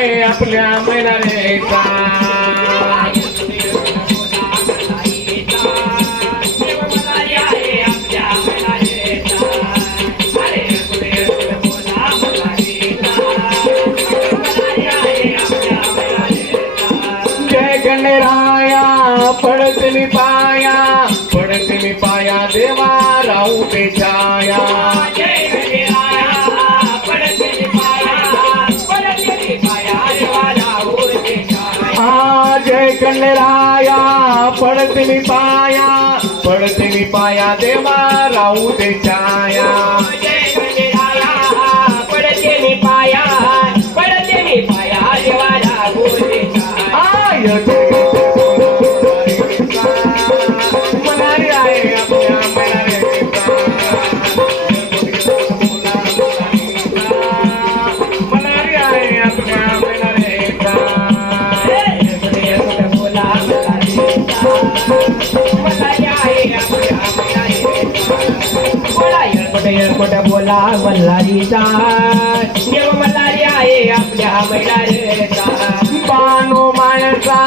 आहे आपल्या मैदानेचा जय गणराया पडते मी पाया देवा राहू दे छाया जय गणराया पडते मी पाया देवा राहू दे छाया जय गणराया पडते मी पाया देवा राहू दे छाया जय गणराया पडते मी पाया देवा राहू दे छाया मनारी आहे आपल्या मैदानेचा मनारी आहे आपल्या मैदानेचा बोला मल्हारीचा देव मल्हारी आहे आपल्या मैदानेचा बानो मायाचा